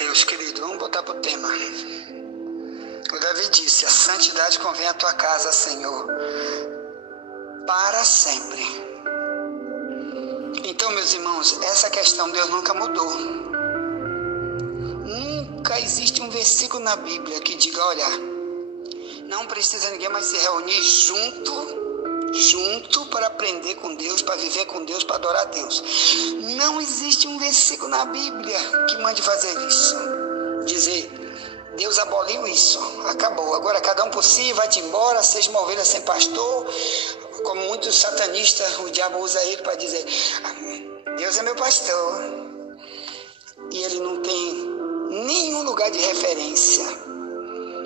Deus, querido. Vamos voltar para o tema. O Davi disse: a santidade convém à tua casa, Senhor, para sempre. Então, meus irmãos, essa questão Deus nunca mudou. Nunca existe um versículo na Bíblia que diga: olha, não precisa ninguém mais se reunir junto para aprender com Deus, para viver com Deus, para adorar a Deus. Não existe um versículo na Bíblia que mande fazer isso. Dizer: Deus aboliu isso, acabou. Agora cada um por si, vai-te embora, seja uma ovelha sem pastor. Como muitos satanistas, o diabo usa ele para dizer: Deus é meu pastor. E ele não tem nenhum lugar de referência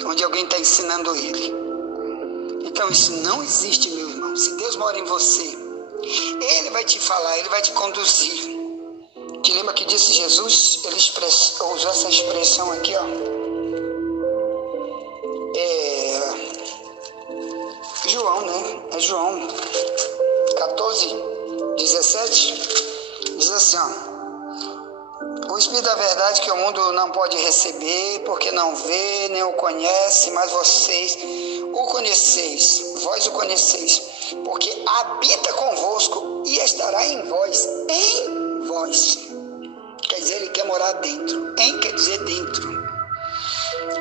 onde alguém está ensinando ele. Então isso não existe, meu irmão. Se Deus mora em você, Ele vai te falar, Ele vai te conduzir. Te lembra que disse Jesus? Ele usou essa expressão aqui, ó. João, né? É João 14:17. Diz assim, ó: o Espírito da verdade que o mundo não pode receber, porque não vê, nem o conhece, mas vocês o conheceis, vós o conheceis, porque habita convosco e estará em vós. Quer dizer, ele quer morar dentro. Em quer dizer dentro.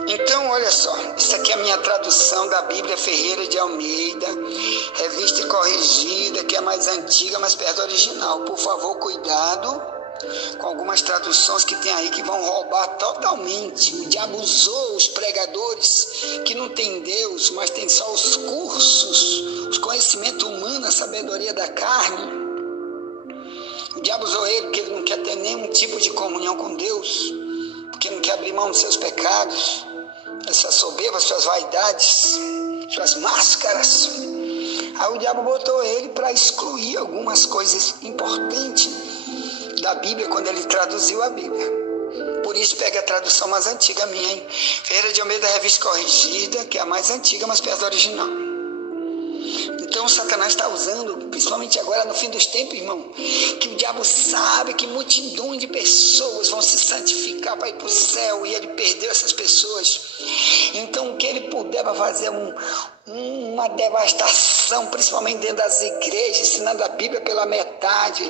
Então, olha só, isso aqui é a minha tradução da Bíblia Ferreira de Almeida, revista e corrigida, que é mais antiga, mas perto do original. Por favor, cuidado com algumas traduções que tem aí que vão roubar totalmente. O diabo usou os pregadores que não tem Deus, mas tem só os cursos, os conhecimentos humanos, a sabedoria da carne. O diabo usou ele porque ele não quer ter nenhum tipo de comunhão com Deus, porque não quer abrir mão dos seus pecados, das suas soberbas, suas vaidades, suas máscaras. Aí o diabo botou ele para excluir algumas coisas importantes da Bíblia quando ele traduziu a Bíblia. Por isso pega a tradução mais antiga minha, hein? Ferreira de Almeida, revista corrigida, que é a mais antiga, mas perto do original. Então Satanás está usando, principalmente agora no fim dos tempos, irmão, que o diabo sabe que multidão de pessoas vão se santificar para ir para o céu, e ele perdeu essas pessoas. Então o que ele puder para fazer uma devastação, principalmente dentro das igrejas, ensinando a Bíblia pela metade,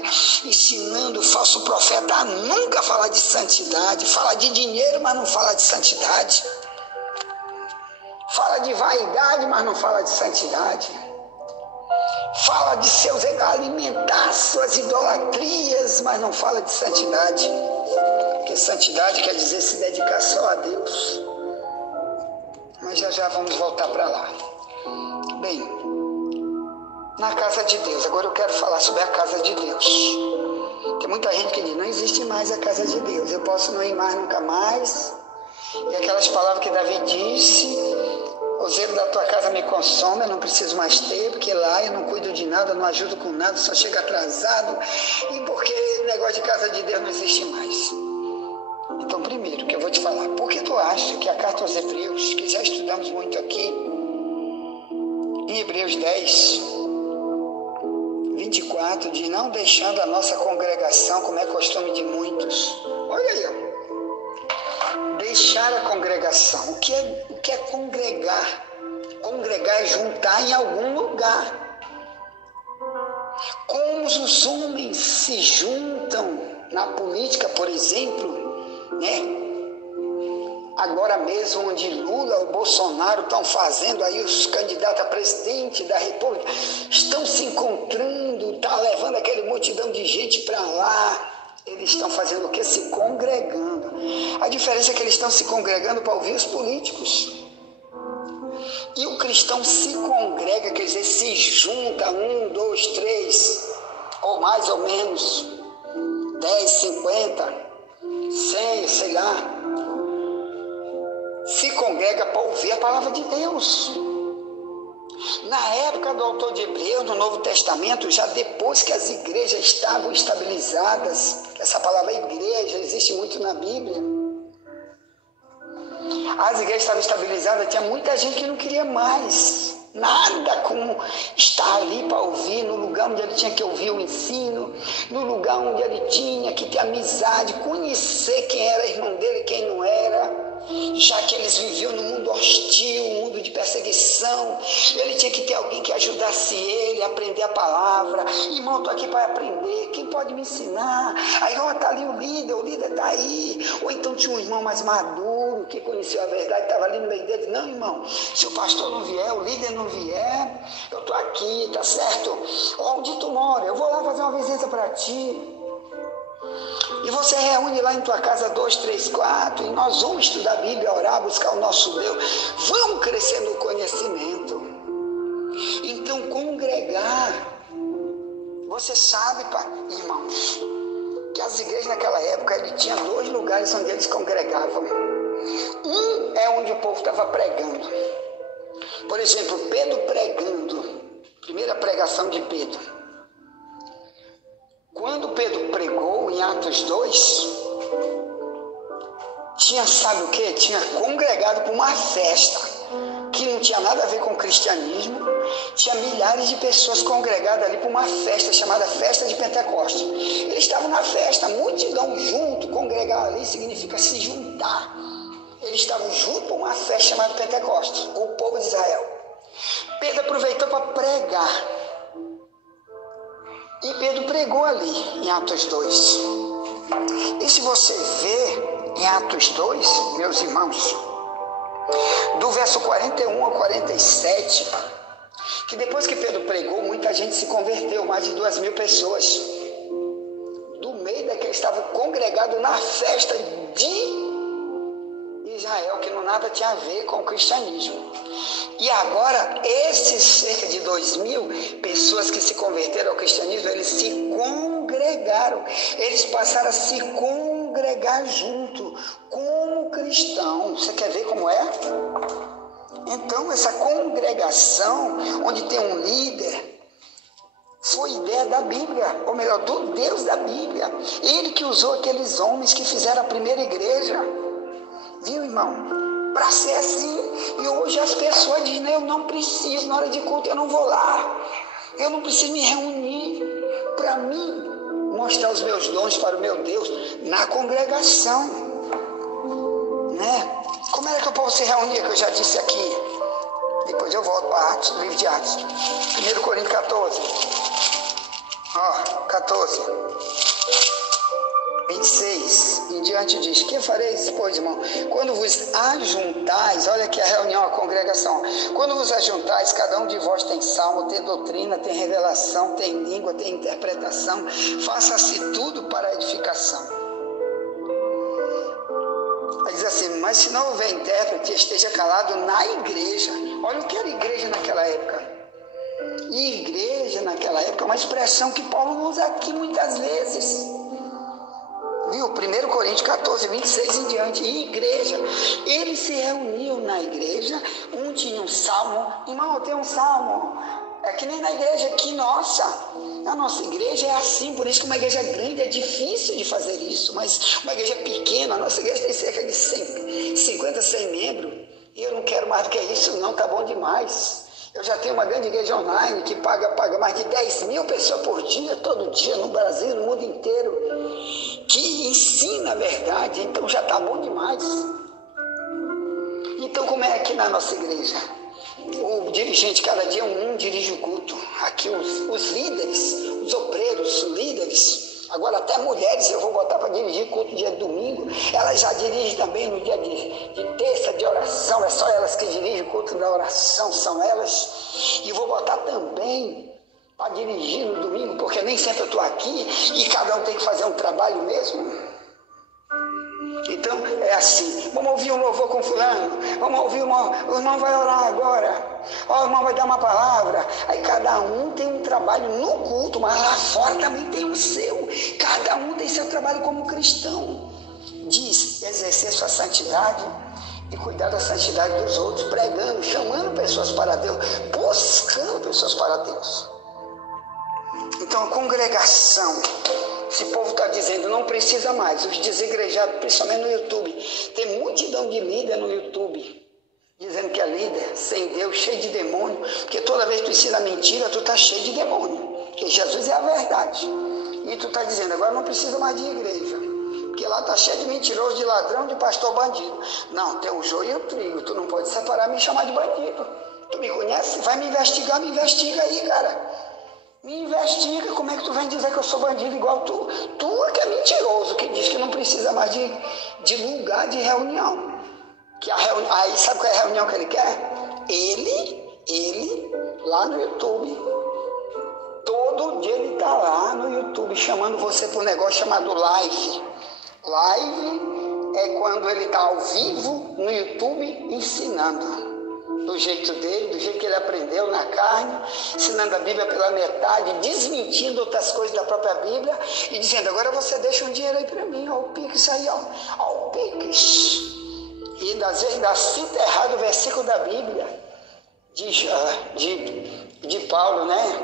ensinando o falso profeta a nunca falar de santidade, fala de dinheiro, mas não fala de santidade, fala de vaidade, mas não fala de santidade, fala de alimentar suas idolatrias, mas não fala de santidade, porque santidade quer dizer se dedicar só a Deus. Mas já vamos voltar para lá. Bem, na casa de Deus, agora eu quero falar sobre a casa de Deus. Tem muita gente que diz: não existe mais a casa de Deus, eu posso não ir mais nunca mais. E aquelas palavras que Davi disse: o zelo da tua casa me consome, eu não preciso mais ter, porque lá eu não cuido de nada, não ajudo com nada, só chego atrasado. E porque o negócio de casa de Deus não existe mais. Então, primeiro que eu vou te falar, por que tu acha que a carta aos Hebreus, que já estudamos muito aqui, em Hebreus 10:24, diz: não deixando a nossa congregação, como é costume de muitos. Olha aí, ó. Deixar a congregação. O que é congregar? Congregar é juntar em algum lugar. Como os homens se juntam na política, por exemplo, né? Agora mesmo, onde Lula ou Bolsonaro estão fazendo aí, os candidatos a presidente da República estão se encontrando, está levando aquele multidão de gente para lá. Eles estão fazendo o quê? Se congregando. A diferença é que eles estão se congregando para ouvir os políticos. E o cristão se congrega, quer dizer, se junta, 1, 2, 3, ou mais ou menos, 10, 50, 100, sei lá. Se congrega para ouvir a palavra de Deus. Na época do autor de Hebreus, no Novo Testamento, já depois que as igrejas estavam estabilizadas, essa palavra igreja existe muito na Bíblia, as igrejas estavam estabilizadas, tinha muita gente que não queria mais Nada como estar ali para ouvir, no lugar onde ele tinha que ouvir o ensino, no lugar onde ele tinha que ter amizade, conhecer quem era irmão dele e quem não era. Já que eles viviam num mundo hostil, um mundo de perseguição, ele tinha que ter alguém que ajudasse ele a aprender a palavra. Irmão, estou aqui para aprender, quem pode me ensinar? Aí, está ali o líder está aí. Ou então tinha um irmão mais maduro, que conheceu a verdade, estava ali no meio deles. Não, irmão, se o pastor não vier, o líder não vier, eu estou aqui, tá certo? Onde tu mora? Eu vou lá fazer uma visita para ti. E você reúne lá em tua casa 2, 3, 4, e nós vamos estudar a Bíblia, orar, buscar o nosso Deus. Vamos crescer no conhecimento. Então, congregar. Você sabe, irmãos, que as igrejas naquela época, ele tinha 2 lugares onde eles congregavam. Um é onde o povo estava pregando. Por exemplo, Pedro pregando. Primeira pregação de Pedro. Quando Pedro pregou em Atos 2, tinha, sabe o quê? Tinha congregado para uma festa, que não tinha nada a ver com o cristianismo. Tinha milhares de pessoas congregadas ali para uma festa chamada Festa de Pentecostes. Eles estavam na festa, multidão junto. Congregar ali significa se juntar. Eles estavam juntos para uma festa chamada Pentecostes, o povo de Israel. Pedro aproveitou para pregar. E Pedro pregou ali em Atos 2. E se você vê em Atos 2, meus irmãos, do verso 41 a 47, que depois que Pedro pregou, muita gente se converteu, mais de 2.000 pessoas. Do meio daqueles estavam congregados na festa de Israel, que não nada tinha a ver com o cristianismo. E agora, esses cerca de 2.000 pessoas que se converteram ao cristianismo, eles se congregaram. Eles passaram a se congregar junto, como cristão. Você quer ver como é? Então, essa congregação, onde tem um líder, foi ideia da Bíblia, ou melhor, do Deus da Bíblia. Ele que usou aqueles homens que fizeram a primeira igreja. Viu, irmão? Para ser assim. E hoje as pessoas dizem, eu não preciso, na hora de culto eu não vou lá. Eu não preciso me reunir para mim mostrar os meus dons para o meu Deus na congregação. Né? Como é que eu posso se reunir, que eu já disse aqui? Depois eu volto para Atos, livro de Atos. 1 Coríntios 14. 14. 26 em diante diz, que fareis, pois, irmão? Quando vos ajuntais, olha aqui a reunião, a congregação. Quando vos ajuntais, cada um de vós tem salmo, tem doutrina, tem revelação, tem língua, tem interpretação. Faça-se tudo para a edificação. Aí diz assim, mas se não houver intérprete, esteja calado na igreja. Olha o que era igreja naquela época. E igreja naquela época é uma expressão que Paulo usa aqui muitas vezes. Viu? 1 Coríntios 14, 26 em diante. E igreja. Eles se reuniam na igreja. Um tinha um salmo. Irmão, eu tenho um salmo. É que nem na igreja aqui, nossa. A nossa igreja é assim. Por isso que uma igreja grande é difícil de fazer isso. Mas uma igreja pequena, a nossa igreja tem cerca de 50, 100 membros. E eu não quero mais do que isso, não. Tá bom demais. Eu já tenho uma grande igreja online que paga mais de 10.000 pessoas por dia, todo dia, no Brasil, no mundo inteiro, que ensina a verdade, então já está bom demais. Então, como é aqui na nossa igreja? O dirigente, cada dia um dirige o culto. Aqui os líderes, os obreiros, os líderes, agora até mulheres eu vou botar para dirigir culto dia de domingo. Elas já dirigem também no dia de terça, de oração. É só elas que dirigem o culto da oração, são elas. E vou botar também para dirigir no domingo, porque nem sempre eu estou aqui e cada um tem que fazer um trabalho mesmo. Então é assim, vamos ouvir um louvor com fulano, vamos ouvir o irmão vai orar agora, o irmão vai dar uma palavra. Aí cada um tem um trabalho no culto, mas lá fora também tem o seu. Cada um tem seu trabalho como cristão. Diz, exercer sua santidade e cuidar da santidade dos outros, pregando, chamando pessoas para Deus, buscando pessoas para Deus. Então a congregação, esse povo está dizendo, não precisa mais. Os desigrejados, principalmente no YouTube, tem multidão de líder no YouTube. dizendo que é líder, sem Deus, cheio de demônio, porque toda vez que tu ensina mentira, tu está cheio de demônio, porque Jesus é a verdade. E tu está dizendo, agora não precisa mais de igreja, porque lá está cheio de mentiroso, de ladrão, de pastor bandido. Não, tem o joio e o trigo, tu não pode separar e me chamar de bandido. Tu me conhece? Vai me investigar, me investiga aí, cara. Me investiga, como é que tu vem dizer que eu sou bandido igual tu? Tu é que é mentiroso, que diz que não precisa mais de lugar de reunião. Que aí sabe qual é a reunião que ele quer? Ele, lá no YouTube, todo dia ele está lá no YouTube chamando você para um negócio chamado live. Live é quando ele está ao vivo no YouTube ensinando. Do jeito dele, do jeito que ele aprendeu na carne, ensinando a Bíblia pela metade, desmentindo outras coisas da própria Bíblia e dizendo, agora você deixa um dinheiro aí para mim, ó o Pix aí, ó o Pix. E às vezes dá cita errado o versículo da Bíblia de Paulo, né?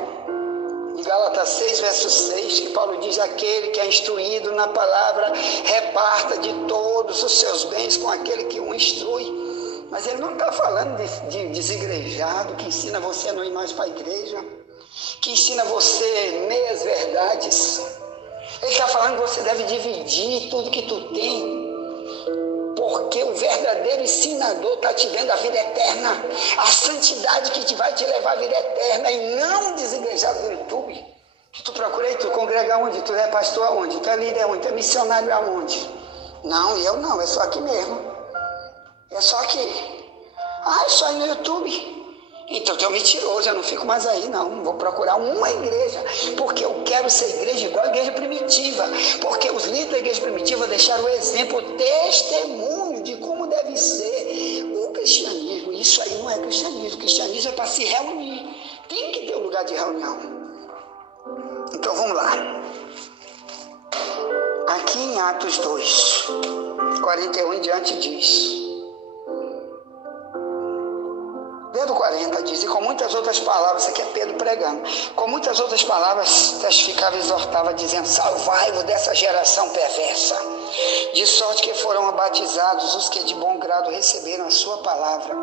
Em Gálatas 6, verso 6, que Paulo diz, aquele que é instruído na palavra, reparta de todos os seus bens com aquele que o instrui. Mas ele não está falando de desigrejado, que ensina você a não ir mais para a igreja, que ensina você meias verdades. Ele está falando que você deve dividir tudo que tu tem, porque o verdadeiro ensinador está te dando a vida eterna, a santidade que vai te levar à vida eterna, e não desigrejado do YouTube. Que tu procura aí, tu congrega onde? Tu é pastor aonde? Tu é líder aonde? Tu é missionário aonde? Não, eu não, é só aqui mesmo. É só aqui. Ah, é só aí no YouTube. Então tu é um mentiroso, eu não fico mais aí, não. Vou procurar uma igreja, porque eu quero ser igreja igual a igreja primitiva. Porque os líderes da igreja primitiva deixaram o exemplo, o testemunho de como deve ser o cristianismo. Isso aí não é cristianismo. O cristianismo é para se reunir. Tem que ter um lugar de reunião. Então vamos lá. Aqui em Atos 2, 41 em diante diz... Pedro 40 diz, e com muitas outras palavras, isso aqui é Pedro pregando, com muitas outras palavras testificava e exortava, dizendo, salvai-vos dessa geração perversa, de sorte que foram batizados os que de bom grado receberam a sua palavra,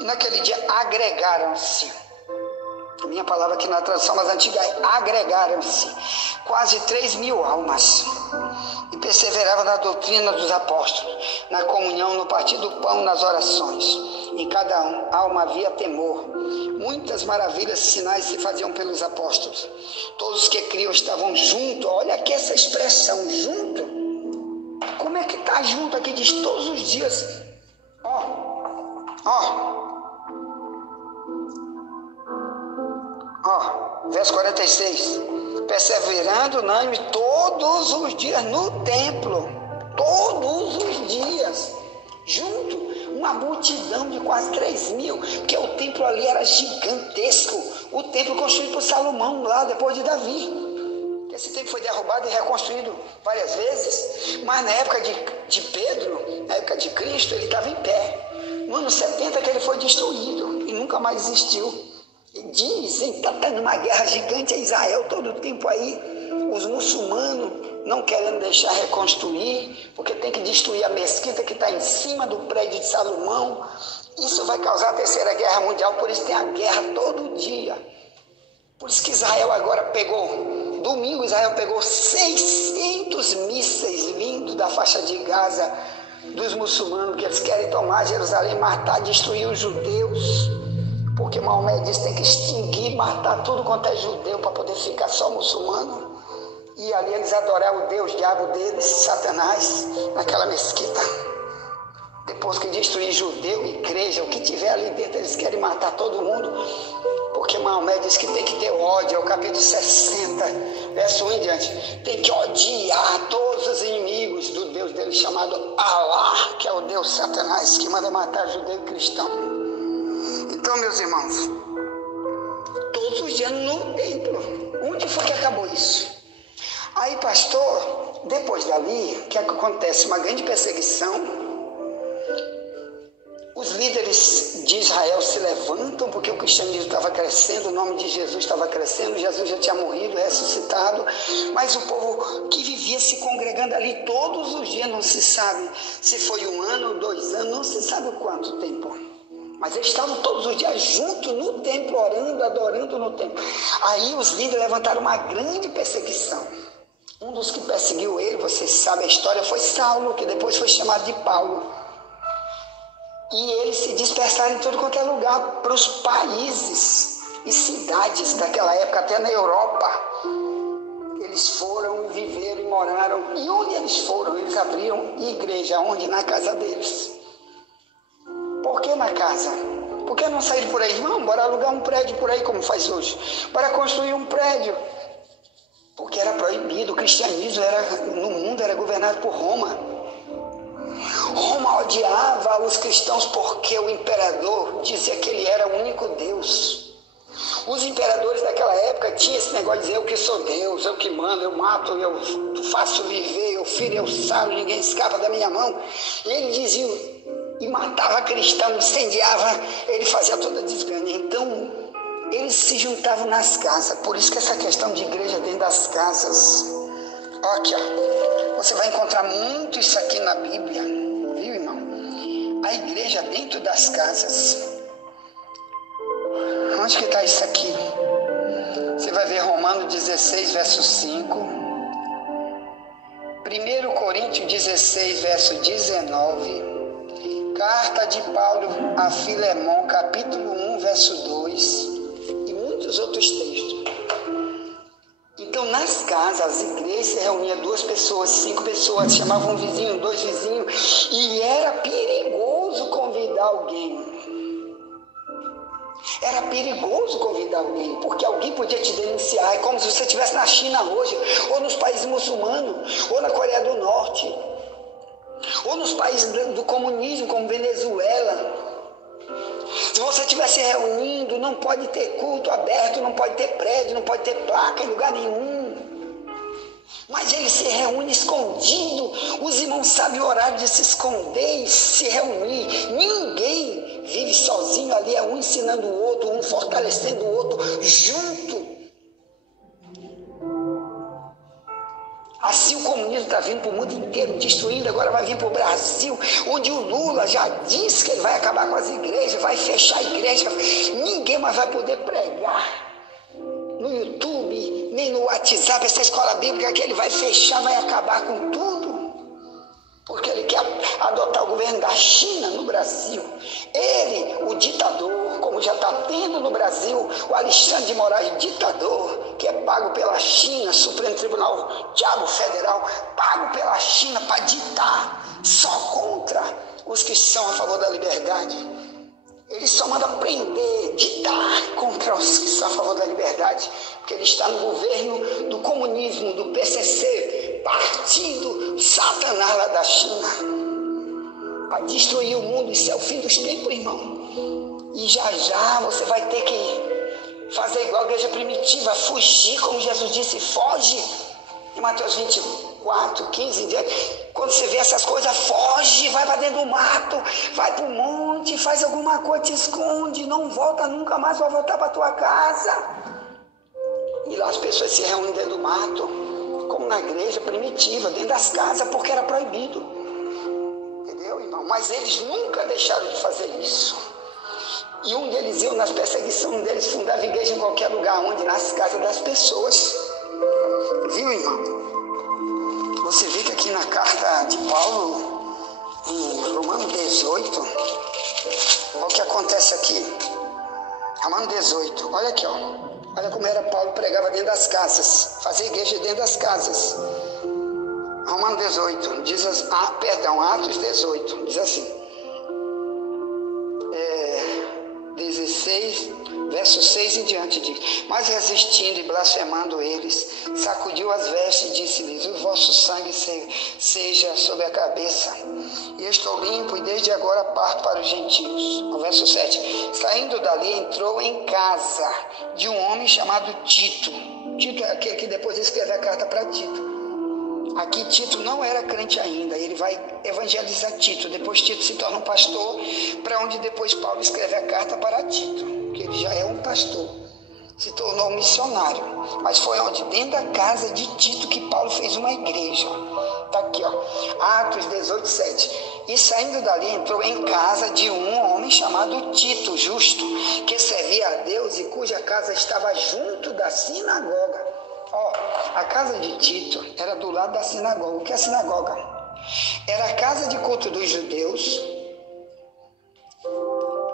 e naquele dia agregaram-se, minha palavra aqui na tradução mais antiga é agregaram-se, quase 3.000 almas, e perseveravam na doutrina dos apóstolos, na comunhão, no partir do pão, nas orações. Em cada alma havia temor. Muitas maravilhas e sinais se faziam pelos apóstolos. Todos que criam estavam juntos. Olha aqui essa expressão, junto. Como é que está junto aqui? Diz todos os dias. Verso 46. Perseverando unânime todos os dias no templo. Todos os dias. Junto. Uma multidão de quase 3.000, porque o templo ali era gigantesco. O templo construído por Salomão lá depois de Davi. Esse templo foi derrubado e reconstruído várias vezes, mas na época de Pedro, na época de Cristo, ele estava em pé. No ano 70 que ele foi destruído e nunca mais existiu. E dizem que está tendo uma guerra gigante a Israel todo o tempo aí. Os muçulmanos não querendo deixar reconstruir, porque tem que destruir a mesquita que está em cima do prédio de Salomão. Isso vai causar a terceira guerra mundial, por isso tem a guerra todo dia. Por isso que Israel agora pegou, domingo Israel pegou 600 mísseis vindos da faixa de Gaza, dos muçulmanos, que eles querem tomar Jerusalém, matar, destruir os judeus. Porque Maomé disse que tem que extinguir, matar tudo quanto é judeu para poder ficar só muçulmano. E ali eles adoraram o Deus, o diabo deles, Satanás, naquela mesquita. Depois que destruir judeu, igreja, o que tiver ali dentro, eles querem matar todo mundo. Porque Maomé diz que tem que ter ódio, é o capítulo 60, verso 1 em diante. Tem que odiar todos os inimigos do Deus dele, chamado Alá, que é o Deus Satanás, que manda matar judeu e cristão. Então, meus irmãos, todos os dias no templo. Onde foi que acabou isso? Aí, pastor, depois dali, o que acontece? Uma grande perseguição. Os líderes de Israel se levantam porque o cristianismo estava crescendo, o nome de Jesus estava crescendo, Jesus já tinha morrido, ressuscitado, mas o povo que vivia se congregando ali todos os dias, não se sabe se foi 1 ano ou 2 anos, não se sabe o quanto tempo. Mas eles estavam todos os dias juntos no templo, orando, adorando no templo. Aí os líderes levantaram uma grande perseguição. Um dos que perseguiu ele, vocês sabem a história, foi Saulo, que depois foi chamado de Paulo. E eles se dispersaram em todo quanto é lugar, para os países e cidades daquela época, até na Europa. Eles foram, viveram e moraram. E onde eles foram? Eles abriram igreja. Onde? Na casa deles. Por que na casa? Por que não sair por aí? Irmão, bora alugar um prédio por aí, como faz hoje. Bora construir um prédio. Porque era proibido. O cristianismo no mundo era governado por Roma. Roma odiava os cristãos porque o imperador dizia que ele era o único Deus. Os imperadores daquela época tinham esse negócio de dizer: eu que sou Deus, eu que mando, eu mato, eu faço viver, eu firo, eu saro, ninguém escapa da minha mão. E ele dizia, e matava cristão, incendiava, ele fazia toda a desgrana. Então, eles se juntavam nas casas. Por isso que essa questão de igreja dentro das casas. Aqui, ó. Você vai encontrar muito isso aqui na Bíblia. Viu, irmão? A igreja dentro das casas. Onde que está isso aqui? Você vai ver Romanos 16, verso 5. 1 Coríntios 16, verso 19. Carta de Paulo a Filemon, capítulo 1, verso 2. E muitos outros textos. Então, nas casas, as igrejas se reuniam 2 pessoas, 5 pessoas, chamavam um vizinho, 2 vizinhos. E era perigoso convidar alguém. Era perigoso convidar alguém, porque alguém podia te denunciar. É como se você estivesse na China hoje, ou nos países muçulmanos, ou na Coreia do Norte, ou nos países do comunismo, como Venezuela. Se você estiver se reunindo, não pode ter culto aberto, não pode ter prédio, não pode ter placa em lugar nenhum. Mas ele se reúne escondido. Os irmãos sabem o horário de se esconder e se reunir. Ninguém vive sozinho ali, é um ensinando o outro, um fortalecendo o outro, junto. Assim o comunismo está vindo para o mundo inteiro, destruindo, agora vai vir para o Brasil, onde o Lula já disse que ele vai acabar com as igrejas, vai fechar a igreja, ninguém mais vai poder pregar no YouTube, nem no WhatsApp, essa escola bíblica que ele vai fechar, vai acabar com tudo, porque ele quer adotar o governo da China no Brasil. Ele, o ditador, como já está tendo no Brasil, o Alexandre de Moraes, ditador, que é pago pela China, Supremo Tribunal Diabo Federal, pago pela China para ditar só contra os que são a favor da liberdade. Ele só manda prender, ditar contra os que são a favor da liberdade, porque ele está no governo do comunismo, do PCC, partido Satanás lá da China, para destruir o mundo. Isso é o fim dos tempos, irmão. E já já você vai ter que fazer igual a igreja primitiva, fugir, como Jesus disse, foge. Em Mateus 24, 15 em diante, quando você vê essas coisas, foge, vai para dentro do mato, vai para o monte, faz alguma coisa, te esconde, não volta nunca mais, vai voltar para tua casa. E lá as pessoas se reúnem dentro do mato, como na igreja primitiva, dentro das casas, porque era proibido. Entendeu, irmão? Mas eles nunca deixaram de fazer isso. E um deles iam nas perseguições, um deles fundava igreja em qualquer lugar, onde? Nas casas das pessoas. Viu, irmão? Você vê que aqui na carta de Paulo, em Romanos 18, olha o que acontece aqui. Romanos 18, olha aqui, ó. Olha como era Paulo, pregava dentro das casas, fazia igreja dentro das casas. Romanos 18, diz Atos 18, diz assim. 16, verso 6 em diante diz: mas resistindo e blasfemando eles, sacudiu as vestes e disse-lhes: o vosso sangue seja sobre a cabeça, e eu estou limpo, e desde agora parto para os gentios. O verso 7, saindo dali, entrou em casa de um homem chamado Tito. Tito é aquele que depois escreve a carta para Tito. Aqui Tito não era crente ainda, ele vai evangelizar Tito. Depois Tito se torna um pastor, para onde depois Paulo escreve a carta para Tito, que ele já é um pastor, se tornou um missionário. Mas foi onde? Dentro da casa de Tito que Paulo fez uma igreja. Está aqui, ó. Atos 18, 7. E saindo dali, entrou em casa de um homem chamado Tito, justo, que servia a Deus e cuja casa estava junto da sinagoga. Ó, a casa de Tito era do lado da sinagoga. O que é a sinagoga? Era a casa de culto dos judeus,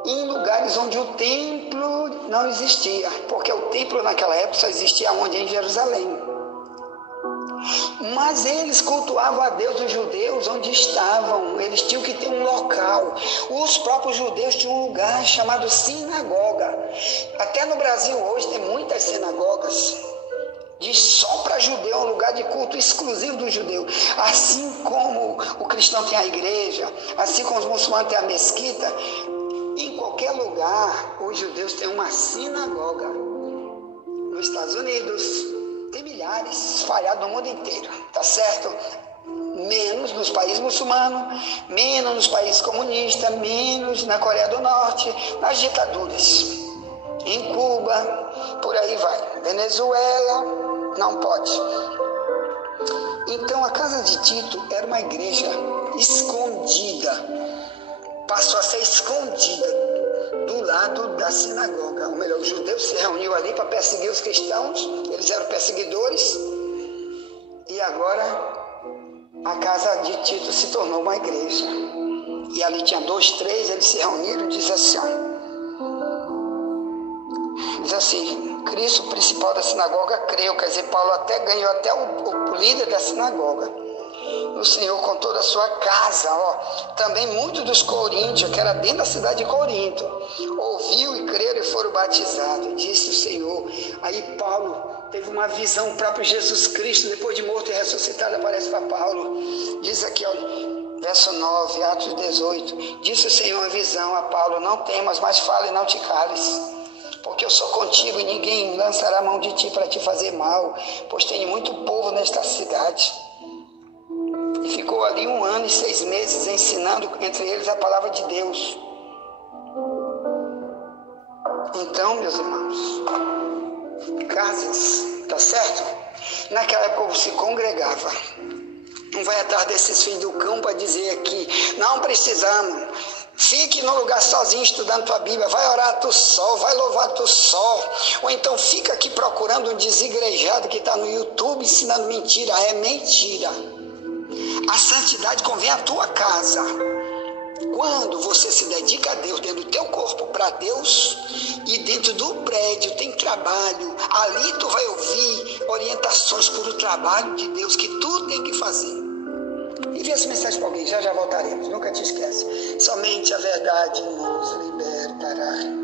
em lugares onde o templo não existia, porque o templo naquela época só existia onde? Em Jerusalém. Mas eles cultuavam a Deus, os judeus, onde estavam. Eles tinham que ter um local. Os próprios judeus tinham um lugar chamado sinagoga. Até no Brasil hoje tem muitas sinagogas. Diz só para judeu, um lugar de culto exclusivo do judeu. Assim como o cristão tem a igreja, assim como os muçulmanos têm a mesquita, em qualquer lugar os judeus têm uma sinagoga. Nos Estados Unidos tem milhares espalhados no mundo inteiro, tá certo? Menos nos países muçulmanos, menos nos países comunistas, menos na Coreia do Norte, nas ditaduras. Em Cuba, por aí vai. Venezuela, não pode. Então a casa de Tito era uma igreja escondida. Passou a ser escondida do lado da sinagoga. Ou melhor, os judeus se reuniam ali para perseguir os cristãos. Eles eram perseguidores. E agora a casa de Tito se tornou uma igreja. E ali tinha 2, 3, eles se reuniram e diz assim, Cristo, o principal da sinagoga, creu. Quer dizer, Paulo até ganhou até o líder da sinagoga. O Senhor com toda a sua casa, também muitos dos coríntios, que era dentro da cidade de Corinto, ouviu e creram e foram batizados, disse o Senhor. Aí Paulo teve uma visão, o próprio Jesus Cristo, depois de morto e ressuscitado, aparece para Paulo, diz aqui, verso 9, Atos 18, disse o Senhor em visão a Paulo, não temas, mas fale e não te cales, porque eu sou contigo e ninguém lançará a mão de ti para te fazer mal, pois tenho muito povo nesta cidade. E ficou ali 1 ano e 6 meses ensinando entre eles a palavra de Deus. Então, meus irmãos, casas, tá certo? Naquela época o povo se congregava. Não vai atrás desses filhos do cão para dizer aqui, não precisamos. Fique no lugar sozinho estudando tua Bíblia, vai orar tu só, vai louvar tu só. Ou então fica aqui procurando um desigrejado que está no YouTube ensinando mentira. É mentira. A santidade convém à tua casa. Quando você se dedica a Deus, dentro do teu corpo para Deus, e dentro do prédio tem trabalho, ali tu vai ouvir orientações para o trabalho de Deus que tu tem que fazer. Envie essa mensagem para alguém, já voltaremos, nunca te esquece. Somente a verdade nos libertará.